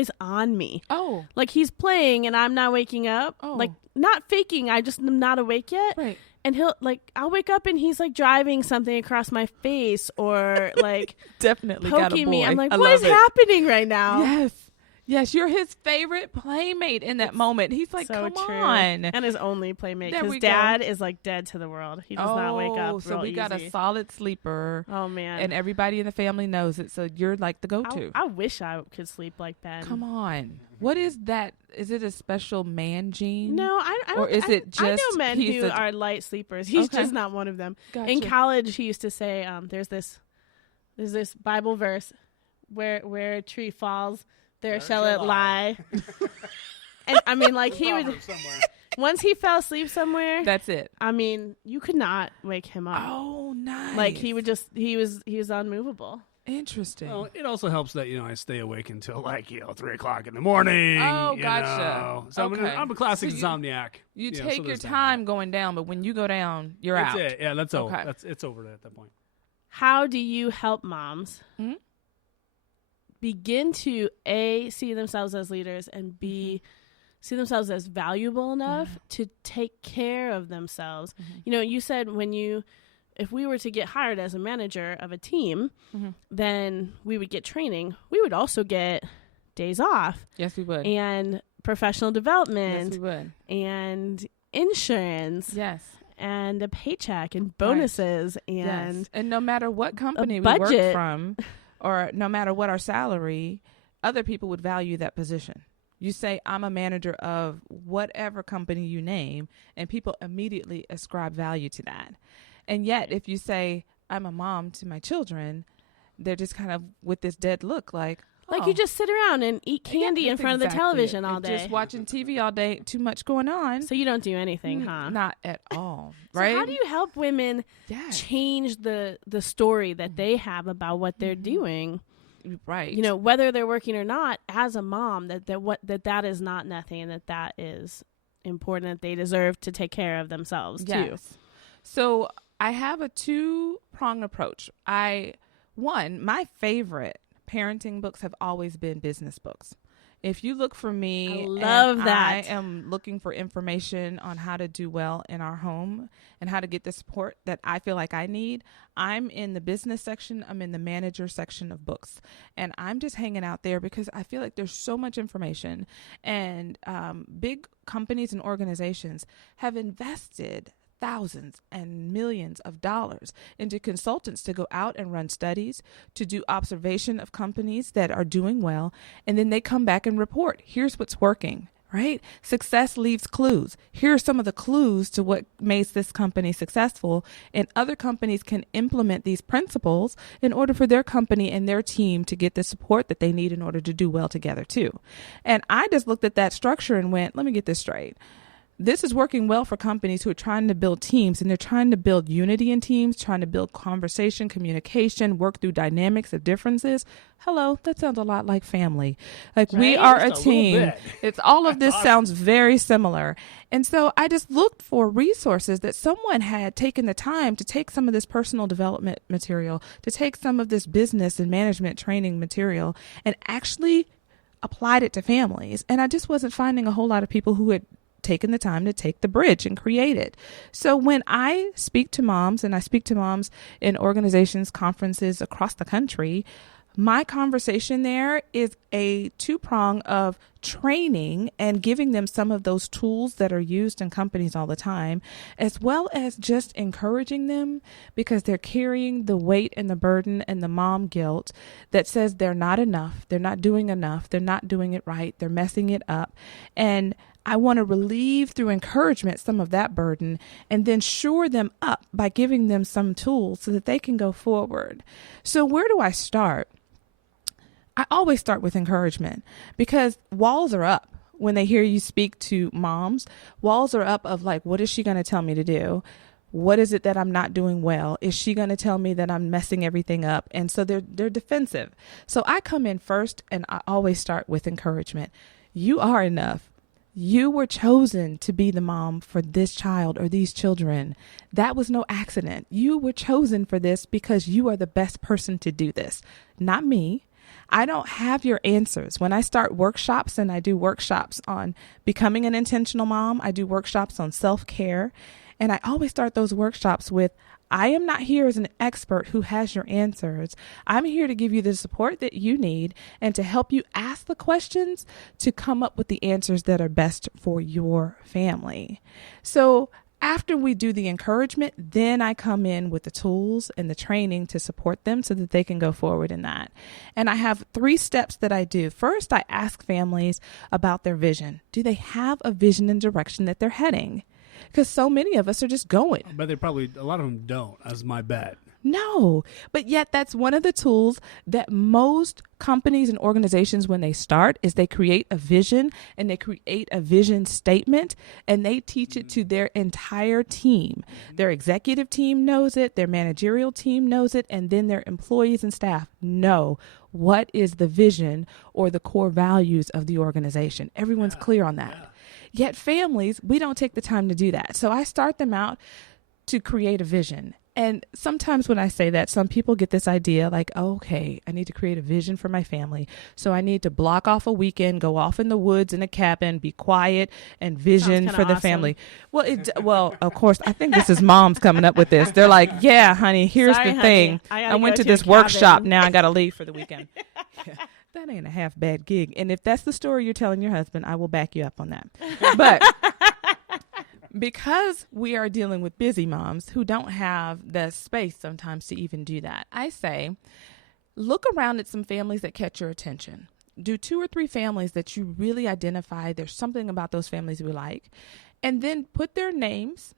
always on me. Oh. Like he's playing and I'm not waking up. Oh. Like not faking. I just am not awake yet. Right. And I'll wake up and he's like driving something across my face or like definitely got a poking boy. me. I'm like, I what is love it. happening right now? Yes. Yes, you're his favorite playmate in that moment. He's like, So come true. on. And his only playmate. There Because we go. dad is like dead to the world. He does not wake up. So real we got easy. a solid sleeper. Oh man. And everybody in the family knows it. So you're like the go-to. I wish I could sleep like Ben. Come on. What is that? Is it a special man gene? No, I don't. Or is it just I know men he's who a- are light sleepers. He's Okay. just not one of them. Gotcha. In college, he used to say, "There's this Bible verse where a tree falls, there shall it lie." And I mean, like he would. Once he fell asleep somewhere, That's it. I mean, you could not wake him up. Oh, nice. Like he would just he was unmovable. Interesting. Well, it also helps that, I stay awake until 3 o'clock in the morning. Oh, you gotcha. know. So Okay. I'm a classic So insomniac. You know, take so your there's that. time going down, but when you go down, you're That's out. it. Yeah, that's over. Okay. It's over at that point. How do you help moms Mhm. begin to A, see themselves as leaders, and B, see themselves as valuable enough to take care of themselves? You said if we were to get hired as a manager of a team, then we would get training. We would also get days off Yes, we would. and professional Yes, development we would. and insurance Yes. and a paycheck and bonuses and Yes. And no matter what company we work budget. from, or no matter what our salary, other people would value that position. You say, I'm a manager of whatever company you name, and people immediately ascribe value to that. And yet, if you say, I'm a mom to my children, they're just kind of with this dead look like you just sit around and eat candy in that's front of the exactly television it. all And day. Just watching TV all day, too much going on. So you don't do anything, huh? Not at all, So right? how do you help women Yes. change the story that they have about what they're doing? Right. Whether they're working or not, as a mom, that is not nothing, and that is important, that they deserve to take care of themselves too. Yes. So I have a two-pronged approach. My favorite parenting books have always been business books. If you look for me, I love and that. I am looking for information on how to do well in our home and how to get the support that I feel like I need. I'm in the business section. I'm in the manager section of books, and I'm just hanging out there because I feel like there's so much information, and big companies and organizations have invested thousands and millions of dollars into consultants to go out and run studies, to do observation of companies that are doing well, and then they come back and report, here's what's working, right? Success leaves clues. Here are some of the clues to what makes this company successful, and other companies can implement these principles in order for their company and their team to get the support that they need in order to do well together too. And I just looked at that structure and went, let me get this straight. This is working well for companies who are trying to build teams, and they're trying to build unity in teams, trying to build conversation, communication, work through dynamics of differences. Hello, that sounds a lot like family. Like we are a Just a little team. bit. It's all of this sounds very similar. And so I just looked for resources that someone had taken the time to take some of this personal development material, to take some of this business and management training material, and actually applied it to families. And I just wasn't finding a whole lot of people who had taken the time to take the bridge and create it. So when I speak to moms, and I speak to moms in organizations, conferences across the country, my conversation there is a two-prong of training and giving them some of those tools that are used in companies all the time, as well as just encouraging them because they're carrying the weight and the burden and the mom guilt that says they're not enough, they're not doing enough, they're not doing it right, they're messing it up. And I want to relieve through encouragement some of that burden and then shore them up by giving them some tools so that they can go forward. So where do I start? I always start with encouragement because walls are up when they hear you speak to moms. Walls are up of like, what is she going to tell me to do? What is it that I'm not doing well? Is she going to tell me that I'm messing everything up? And so they're defensive. So I come in first and I always start with encouragement. You are enough. You were chosen to be the mom for this child or these children. That was no accident. You were chosen for this because you are the best person to do this. Not me. I don't have your answers. When I start workshops, and I do workshops on becoming an intentional mom, I do workshops on self-care, and I always start those workshops with, I am not here as an expert who has your answers. I'm here to give you the support that you need and to help you ask the questions to come up with the answers that are best for your family. So after we do the encouragement, then I come in with the tools and the training to support them so that they can go forward in that. And I have 3 steps that I do. First, I ask families about their vision. Do they have a vision and direction that they're heading? Because so many of us are just going. But they probably, a lot of them don't, as my bet. No, but yet that's one of the tools that most companies and organizations, when they start, is they create a vision and they create a vision statement and they teach it to their entire team. Their executive team knows it, their managerial team knows it, and then their employees and staff know what is the vision or the core values of the organization. Everyone's clear on that. Yet families, we don't take the time to do that. So I start them out to create a vision. And sometimes when I say that, some people get this idea like, oh, okay, I need to create a vision for my family. So I need to block off a weekend, go off in the woods in a cabin, be quiet and vision for the family. Well, of course, I think this is moms coming up with this. They're like, yeah, honey, here's the thing. I went to this workshop. Now I got to leave for the weekend. Yeah. That ain't a half bad gig. And if that's the story you're telling your husband, I will back you up on that. But because we are dealing with busy moms who don't have the space sometimes to even do that, I say, look around at some families that catch your attention. Do 2 or 3 families that you really identify. There's something about those families we like. And then put their names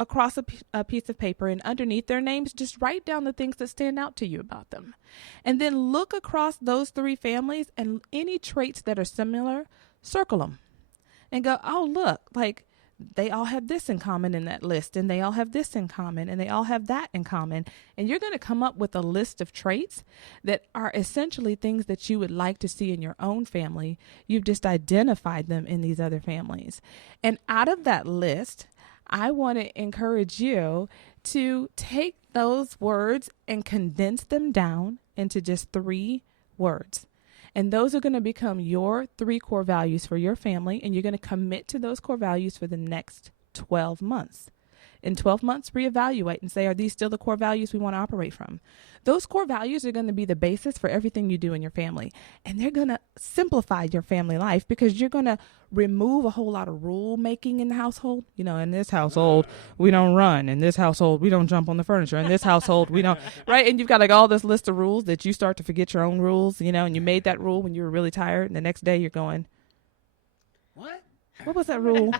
across a piece of paper, and underneath their names, just write down the things that stand out to you about them. And then look across those 3 families, and any traits that are similar, circle them and go, oh, look, like they all have this in common in that list, and they all have this in common, and they all have that in common. And you're going to come up with a list of traits that are essentially things that you would like to see in your own family. You've just identified them in these other families. And out of that list, I want to encourage you to take those words and condense them down into just 3 words. And those are going to become your 3 core values for your family. And you're going to commit to those core values for the next 12 months. In 12 months, reevaluate and say, are these still the core values we want to operate from? Those core values are going to be the basis for everything you do in your family. And they're going to simplify your family life because you're going to remove a whole lot of rule making in the household. You know, in this household, we don't run. In this household, we don't jump on the furniture. In this household, we don't, right? And you've got like all this list of rules that you start to forget your own rules, you know, and you made that rule when you were really tired. And the next day you're going, what was that rule?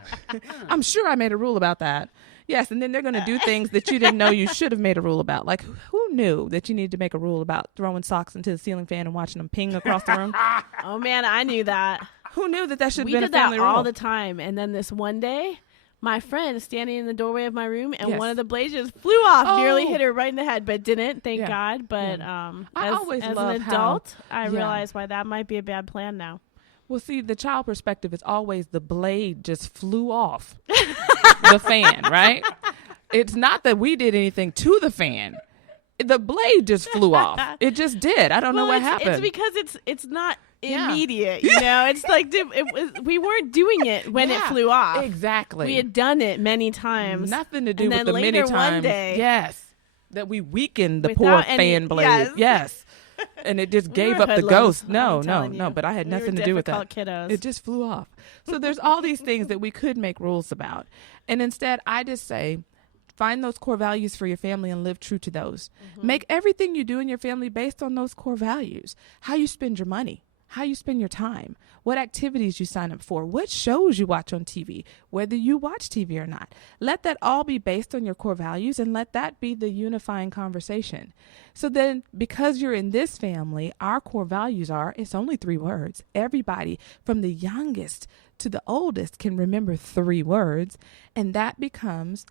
I'm sure I made a rule about that. Yes, and then they're going to do things that you didn't know you should have made a rule about. Like, who knew that you needed to make a rule about throwing socks into the ceiling fan and watching them ping across the room? Oh, man, I knew that. Who knew that should have been a family rule? We did that rule? all the time. And then this one day, my friend is standing in the doorway of my room, and one of the blazers flew off, nearly hit her right in the head, but didn't, thank God. But as an adult, I realized why that might be a bad plan now. Well, see, the child perspective is always the blade just flew off the fan, right? It's not that we did anything to the fan. The blade just flew off. It just did. I don't know what happened. It's because it's not immediate, you know? It's like we weren't doing it when it flew off. Exactly. We had done it many times. Nothing to do with the many times. One day, that we weakened the poor fan blade. Yes. And it just gave up the ghost. No, but I had nothing to do with that. Kiddos. It just flew off. So there's all these things that we could make rules about. And instead, I just say, find those core values for your family and live true to those. Mm-hmm. Make everything you do in your family based on those core values. How you spend your money, how you spend your time, what activities you sign up for, what shows you watch on TV, whether you watch TV or not. Let that all be based on your core values and let that be the unifying conversation. So then, because you're in this family, our core values are, it's only 3 words. Everybody from the youngest to the oldest can remember 3 words, and that becomes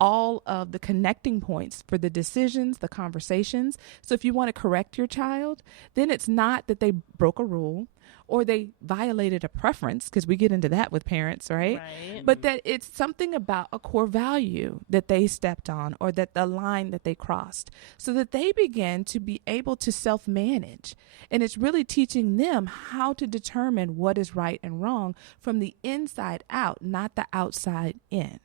all of the connecting points for the decisions, the conversations. So if you want to correct your child, then it's not that they broke a rule or they violated a preference, because we get into that with parents, right? But that it's something about a core value that they stepped on, or that the line that they crossed, so that they begin to be able to self-manage. And it's really teaching them how to determine what is right and wrong from the inside out, not the outside in.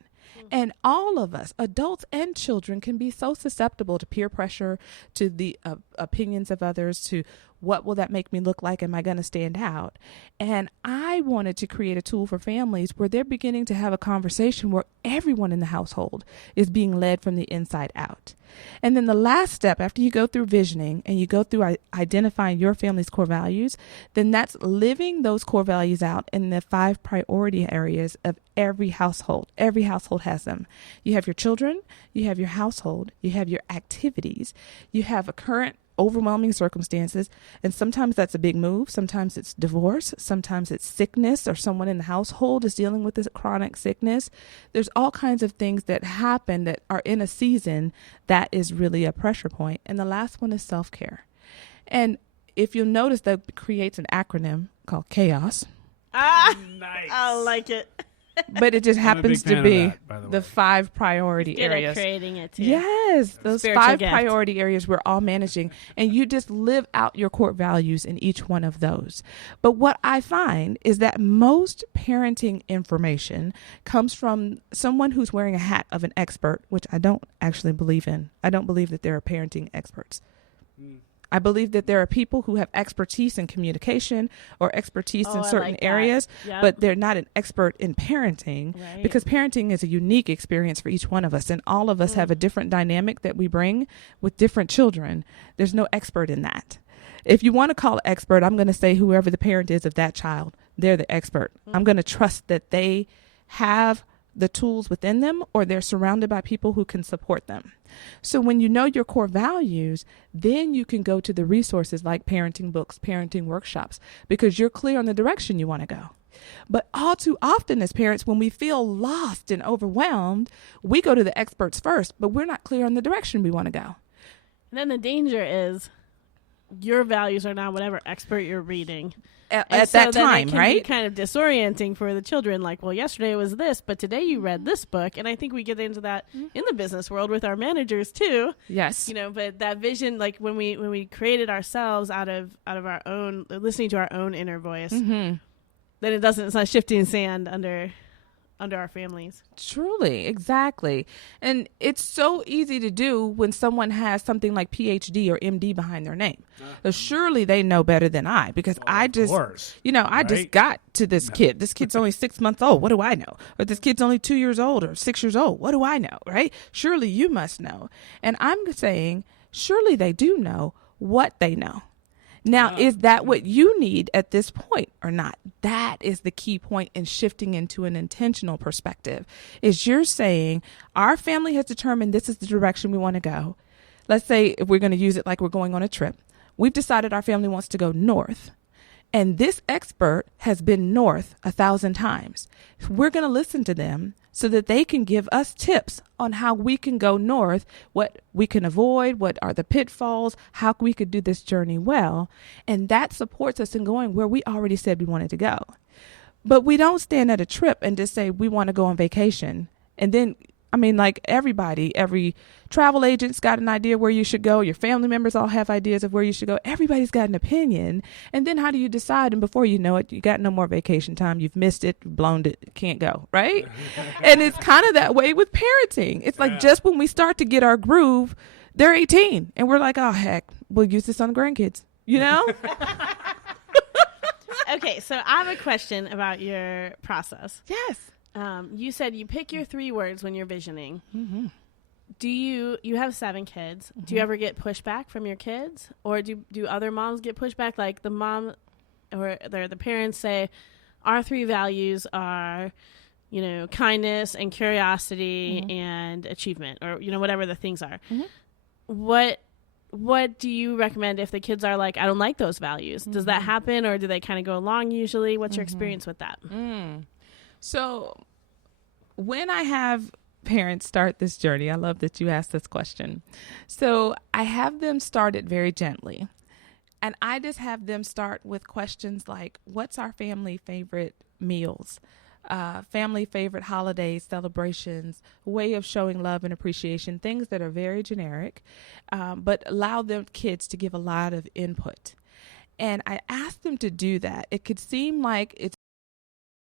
And all of us, adults and children, can be so susceptible to peer pressure, to the opinions of others, to what will that make me look like? Am I going to stand out? And I wanted to create a tool for families where they're beginning to have a conversation where everyone in the household is being led from the inside out. And then the last step, after you go through visioning and you go through identifying your family's core values, then that's living those core values out in the 5 priority areas of every household. Every household has them. You have your children, you have your household, you have your activities, you have a current overwhelming circumstances, and sometimes that's a big move. Sometimes it's divorce, sometimes it's sickness, or someone in the household is dealing with this chronic sickness. There's all kinds of things that happen that are in a season that is really a pressure point. And the last one is self-care. And if you'll notice, that creates an acronym called CHAOS. Nice. I like it. But it just happens to be the the 5 priority Good areas. at creating it too. Yes, those Spiritual 5 gift. priority areas we're all managing, and you just live out your core values in each one of those. But what I find is that most parenting information comes from someone who's wearing a hat of an expert, which I don't actually believe in. I don't believe that there are parenting experts. I believe that there are people who have expertise in communication or expertise in certain areas, but they're not an expert in parenting, because parenting is a unique experience for each one of us, and all of us have a different dynamic that we bring with different children. There's no expert in that. If you want to call an expert, I'm going to say whoever the parent is of that child, they're the expert. I'm going to trust that they have the tools within them, or they're surrounded by people who can support them. So when you know your core values, then you can go to the resources like parenting books, parenting workshops, because you're clear on the direction you want to go. But all too often as parents, when we feel lost and overwhelmed, we go to the experts first, but we're not clear on the direction we want to go. And then the danger is your values are not whatever expert you're reading. At that time, it can right? be kind of disorienting for the children. Like, well, yesterday was this, but today you read this book. And I think we get into that in the business world with our managers too. Yes. You know, but that vision, like when we created ourselves out of our own, listening to our own inner voice, then it's not shifting sand under our families. Truly, exactly. And it's so easy to do when someone has something like PhD or MD behind their name. So surely they know better than I, because I just, I just got to this kid. This kid's only 6 months old. What do I know? Or this kid's only 2 years old or 6 years old. What do I know? Right? Surely you must know. And I'm saying, surely they do know what they know. Now, is that what you need at this point or not? That is the key point in shifting into an intentional perspective, is you're saying our family has determined this is the direction we want to go. Let's say if we're going to use it like we're going on a trip. We've decided our family wants to go north. And this expert has been north 1,000 times. We're going to listen to them so that they can give us tips on how we can go north, what we can avoid, what are the pitfalls, how we could do this journey well. And that supports us in going where we already said we wanted to go. But we don't stand at a trip and just say we want to go on vacation. And then, like every travel agent's got an idea where you should go. Your family members all have ideas of where you should go. Everybody's got an opinion. And then how do you decide? And before you know it, you got no more vacation time. You've missed it, blown it, can't go, right? And it's kind of that way with parenting. It's like just when we start to get our groove, they're 18. And we're like, oh, heck, we'll use this on the grandkids, you know? Okay, so I have a question about your process. Yes. You said you pick your 3 words when you're visioning. Mm-hmm. Do you have 7 kids? Mm-hmm. Do you ever get pushback from your kids? Or do other moms get pushback? Like the mom or the parents say, our 3 values are, kindness and curiosity and achievement, or, whatever the things are. Mm-hmm. What do you recommend if the kids are like, I don't like those values? Does that happen, or do they kind of go along usually? What's your experience with that? So when I have parents start this journey? I love that you asked this question. So I have them start it very gently. And I just have them start with questions like, what's our family favorite meals? Family favorite holidays, celebrations, way of showing love and appreciation, things that are very generic, but allow them kids to give a lot of input. And I asked them to do that. It could seem like it's